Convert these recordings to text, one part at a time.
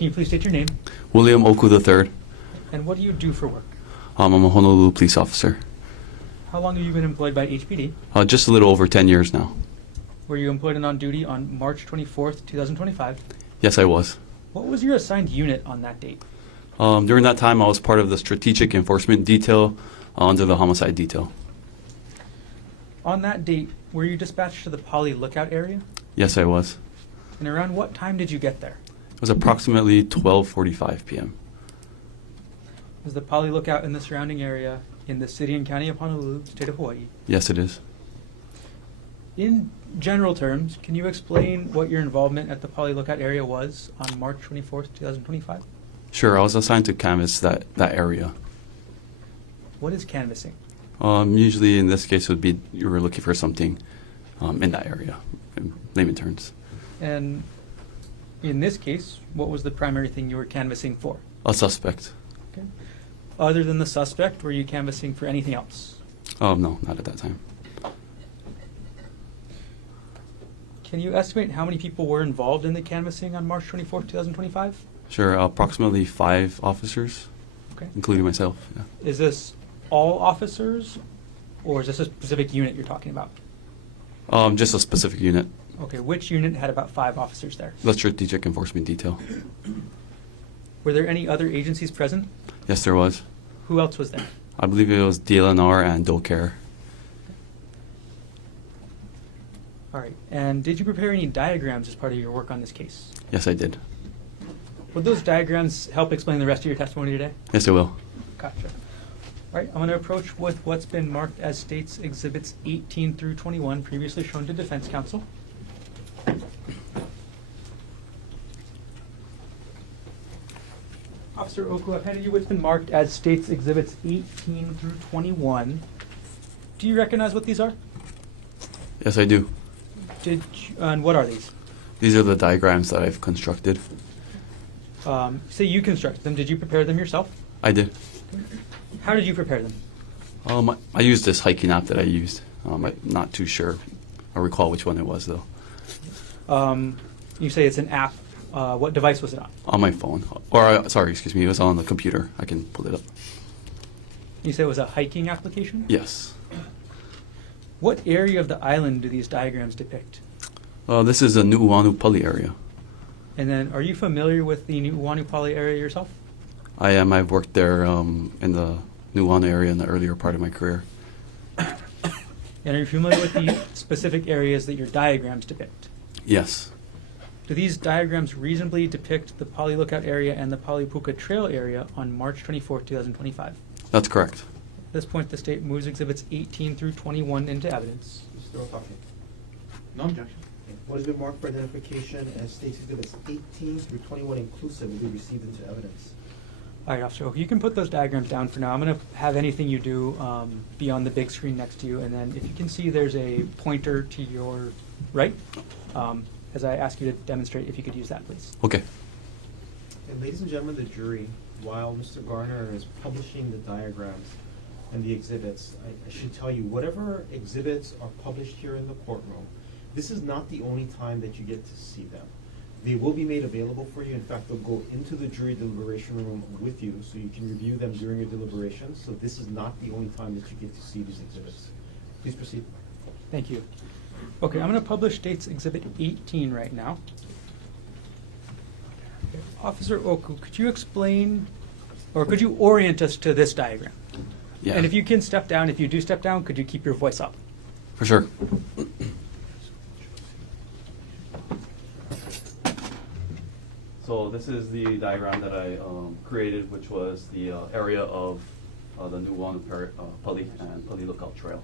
can you please state your name? William Oku III. And what do you do for work? I'm a Honolulu police officer. How long have you been employed by HPD? Just a little over 10 years now. Were you employed and on duty on March 24th, 2025? Yes, I was. What was your assigned unit on that date? During that time, I was part of the strategic enforcement detail under the homicide detail. On that date, were you dispatched to the Poly Lookout area? Yes, I was. And around what time did you get there? It was approximately 12:45 p.m. Is the Poly Lookout in the surrounding area in the city and county of Honolulu, state of Hawaii? Yes, it is. In general terms, can you explain what your involvement at the Poly Lookout area was on March 24th, 2025? Sure, I was assigned to canvass that area. What is canvassing? Usually in this case it would be you were looking for something in that area, in layman terms. And in this case, what was the primary thing you were canvassing for? A suspect. Okay. Other than the suspect, were you canvassing for anything else? No, not at that time. Can you estimate how many people were involved in the canvassing on March 24th, 2025? Sure, approximately 5 officers, Okay. including myself. Yeah. Is this all officers, or is this a specific unit you're talking about? Just a specific unit, Okay, which unit had about 5 officers there? the strategic enforcement detail. Were there any other agencies present? Yes, there was. Who else was there? I believe it was DLNR and DoCare. All right, and did you prepare any diagrams as part of your work on this case? Yes, I did. Would those diagrams help explain the rest of your testimony today? Yes, I will. Gotcha. All right, I'm going to approach with what's been marked as States Exhibits 18 through 21, previously shown to defense counsel. Officer Oku, I've handed you what's been marked as States Exhibits 18 through 21. Do you recognize what these are? Yes, I do. And what are these? These are the diagrams that I've constructed. Say you constructed them. Did you prepare them yourself? I did. How did you prepare them? I used this hiking app that I used. I'm not too sure. I recall which one it was, though. You say it's an app. What device was it on? On my phone. Or, sorry, excuse me, it was on the computer. I can pull it up. You say it was a hiking application? Yes. What area of the island do these diagrams depict? This is the Nu'uanu Pali area. And then, are you familiar with the Nu'uanu Pali area yourself? I am. I've worked there in the Nu'uanu area in the earlier part of my career. And are you familiar with the specific areas that your diagrams depict? Yes. Do these diagrams reasonably depict the Pali Lookout area and the Pali Puka Trail area on March 24, 2025? That's correct. At this point, the state moves Exhibits 18 through 21 into evidence. Mr. Otake. No objection. What has been marked for identification as States Exhibits 18 through 21 inclusive will be received into evidence. All right, Officer Oku, you can put those diagrams down for now. I'm going to have anything you do be on the big screen next to you, and then if you can see there's a pointer to your right, as I ask you to demonstrate, if you could use that, please. Okay. And ladies and gentlemen of the jury, while Mr. Garner is publishing the diagrams and the exhibits, I should tell you, whatever exhibits are published here in the courtroom, this is not the only time that you get to see them. They will be made available for you. In fact, they'll go into the jury deliberation room with you so you can review them during your deliberations. So this is not the only time that you get to see these exhibits. Please proceed. Thank you. Okay, I'm going to publish States Exhibit 18 right now. Officer Oku, could you explain, or could you orient us to this diagram? Yeah. And if you can step down, if you do step down, could you keep your voice up? For sure. So this is the diagram that I created, which was the area of the Nu'uanu Pali and Pali Lookout Trail.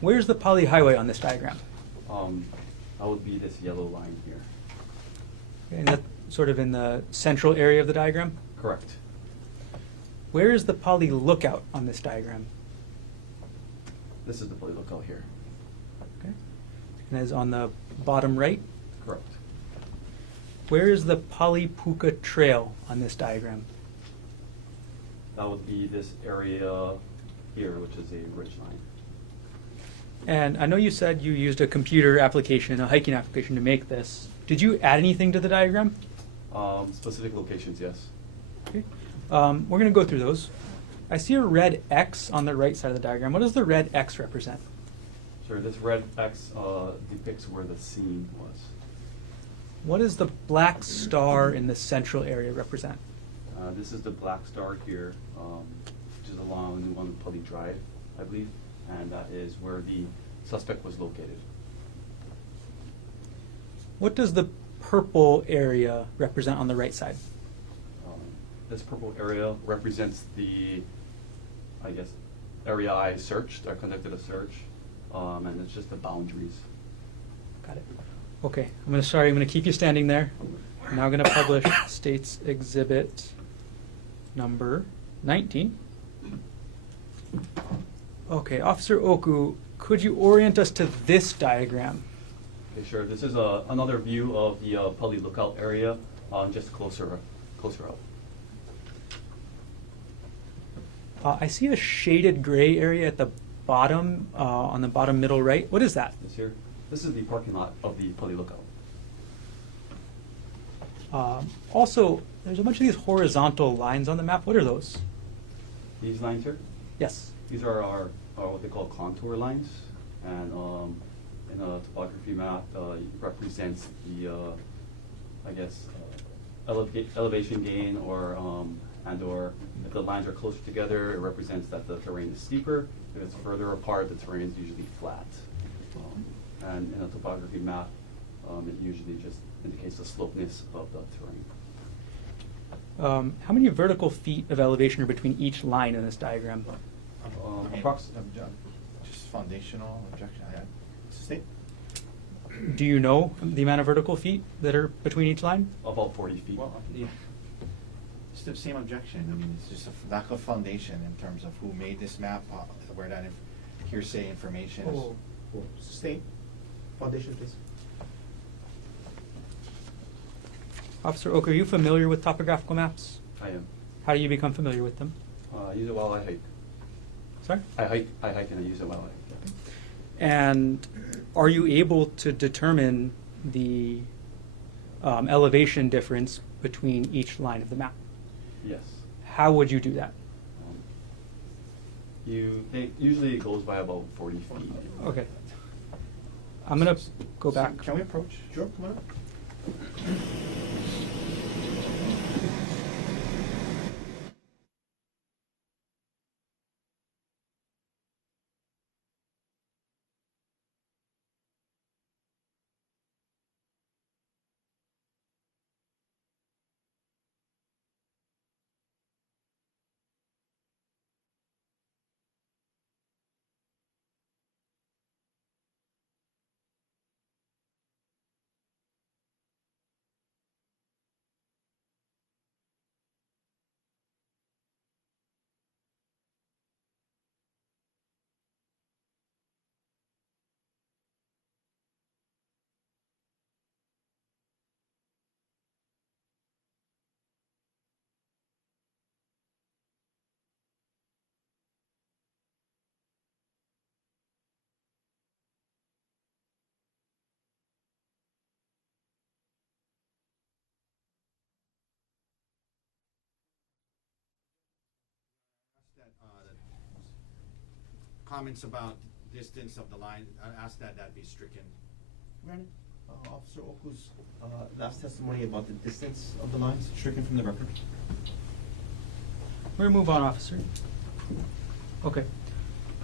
Where's the Pali Highway on this diagram? That would be this yellow line here. Okay, and that's sort of in the central area of the diagram? Correct. Where is the Pali Lookout on this diagram? This is the Pali Lookout here. Okay. And is on the bottom right? Correct. Where is the Pali Puka Trail on this diagram? That would be this area here, which is a ridge line. And I know you said you used a computer application, a hiking application to make this. Did you add anything to the diagram? Specific locations, yes. Okay. We're going to go through those. I see a red X on the right side of the diagram. What does the red X represent? Sure, this red X depicts where the scene was. What does the black star in the central area represent? This is the black star here, which is along New London Putty Drive, I believe, and that is where the suspect was located. What does the purple area represent on the right side? This purple area represents the, I guess, area I searched. I conducted a search, and it's just the boundaries. Got it. Okay, I'm gonna keep you standing there. I'm now gonna publish State's Exhibit number 19. Okay, Officer Oku, could you orient us to this diagram? Okay, sure. This is another view of the Putty Lookout area, just closer up. I see a shaded gray area at the bottom, on the bottom middle right. What is that? This is the parking lot of the Putty Lookout. Also, there's a bunch of these horizontal lines on the map. What are those? These lines here? Yes. These are our what they call contour lines, and in a topography map, it represents the, I guess, elevation gain, or if the lines are closer together, it represents that the terrain is steeper. If it's further apart, the terrain is usually flat. And in a topography map, it usually just indicates the slopeness of the terrain. How many vertical feet of elevation are between each line in this diagram? Just foundational objection. State? Do you know the amount of vertical feet that are between each line? About 40 feet. Well, yeah. It's the same objection. I mean, it's just a lack of foundation in terms of who made this map, where that hearsay information is. State, foundation, please. Officer Officer Oku, are you familiar with topographical maps? I am. How do you become familiar with them? I use it while I hike. Sorry? I hike and I use it while I hike. And are you able to determine the elevation difference between each line of the map? Yes. How would you do that? Usually it goes by about 40 feet. Okay. I'm going to go back. Can we approach? Sure, come on. Comments about distance of the line, I ask that be stricken. Granted, Officer Oku's last testimony about the distance of the lines stricken from the record. We're going to move on, officer. Okay.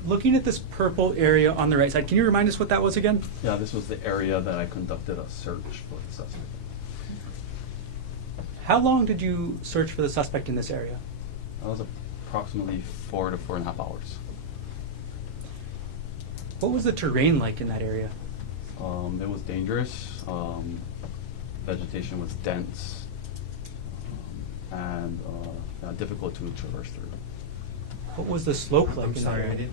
Looking at this purple area on the right side, can you remind us what that was again? Yeah, this was the area that I conducted a search for the suspect. How long did you search for the suspect in this area? That was approximately 4 to 4.5 hours. What was the terrain like in that area? It was dangerous. Vegetation was dense and difficult to traverse through. What was the slope like I'm in sorry, that area?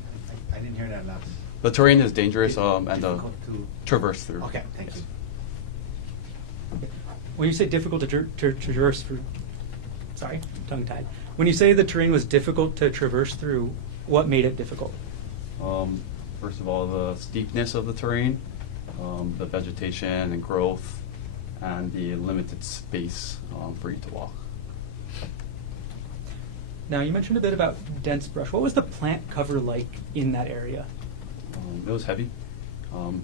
I didn't hear that last. The terrain is dangerous and Difficult to- traverse through. Okay, thank Yes. you. When you say difficult to traverse through, sorry, tongue-tied. When you say the terrain was difficult to traverse through, what made it difficult? First of all, the steepness of the terrain, the vegetation and growth, and the limited space for you to walk. Now, you mentioned a bit about dense brush. What was the plant cover like in that area? It was heavy,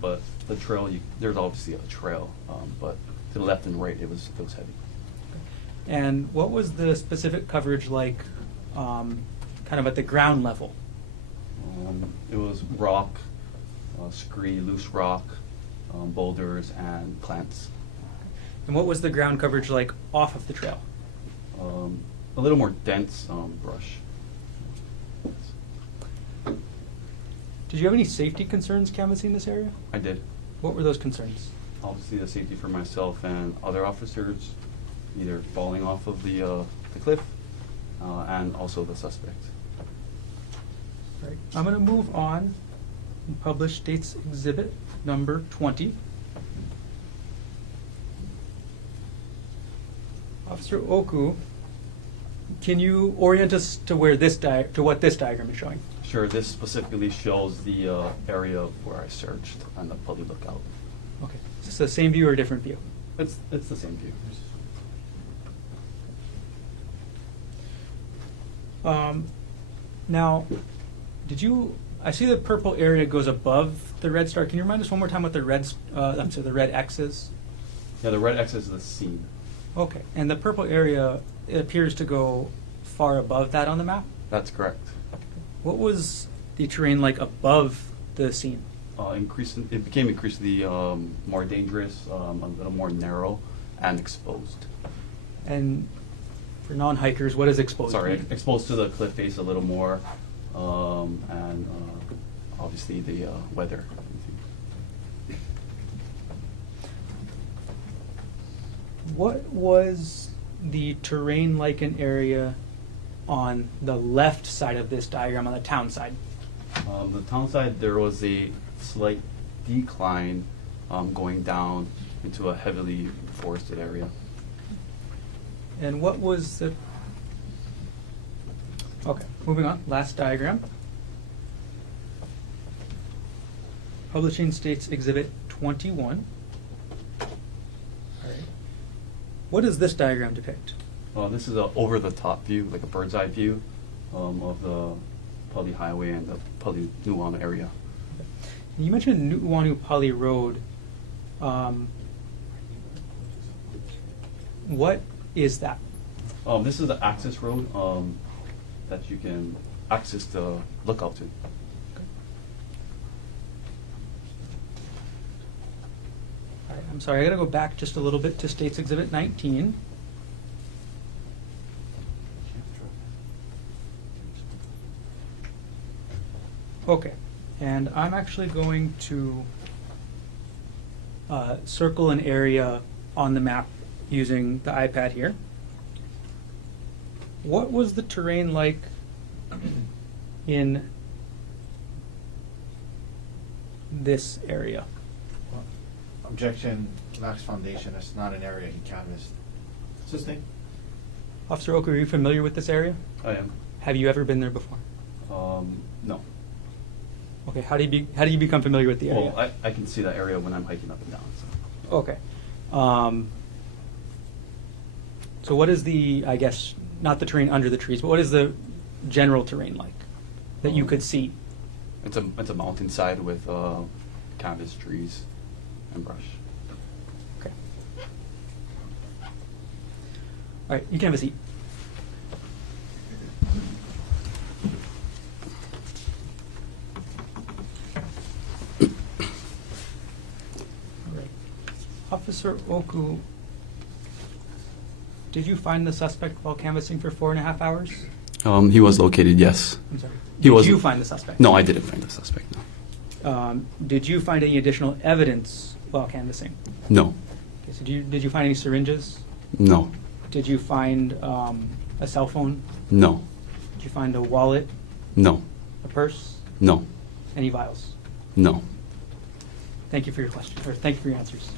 but the trail, there's obviously a trail, but to the left and right, it was heavy. And what was the specific coverage like kind of at the ground level? It was rock, scree, loose rock, boulders, and plants. And what was the ground coverage like off of the trail? A little more dense brush. Did you have any safety concerns canvassing this area? I did. What were those concerns? Obviously, the safety for myself and other officers, either falling off of the cliff, and also the suspect. Right. I'm going to move on and publish State's Exhibit number 20. Officer Oku, can you orient us to where this to what this diagram is showing? Sure, this specifically shows the area where I searched on the public lookout. Okay. Is this the same view or a different view? It's the same view. Now, I see the purple area goes above the red star. Can you remind us one more time what the red X is? Yeah, the red X is the scene. Okay. And the purple area, it appears to go far above that on the map? That's correct. What was the terrain like above the scene? It became increasingly more dangerous, a little more narrow, and exposed. And for non-hikers, what is exposed? Sorry, mean? exposed to the cliff face a little more, and obviously the weather. What was the terrain like an area on the left side of this diagram, on the town side? The town side, there was a slight decline going down into a heavily forested area. And what was the... Okay, moving on. Last diagram. Publishing States Exhibit 21. All right. What does this diagram depict? This is an over-the-top view, like a bird's-eye view of the Pali Highway and the Pali Nuwan area. You mentioned Nuuanu Pali Road. What is that? This is the access road that you can access the lookout to. All right, I'm sorry, I gotta go back just a little bit to States Exhibit 19. Okay, and I'm actually going to circle an area on the map using the iPad here. What was the terrain like in this area? Objection, lacks foundation, it's not an area he canvassed. Sustain. Officer Oku, are you familiar with this area? I am. Have you ever been there before? No. Okay, how do you become familiar with the area? Well, I can see that area when I'm hiking up and down. So. Okay. So what is the, I guess, not the terrain under the trees, but what is the general terrain like that you could see? It's a mountainside with canvas trees and brush. Okay. All right, you can have a seat. All right. Officer Oku, did you find the suspect while canvassing for 4.5 hours? He was located, yes. I'm sorry. He Did was- you find the suspect? No, I didn't find the suspect, no. Did you find any additional evidence while canvassing? No. Okay, so did you find any syringes? No. Did you find a cell phone? No. Did you find a wallet, No. a purse, No. any vials? No. Thank you for your question, or thank you for your answers.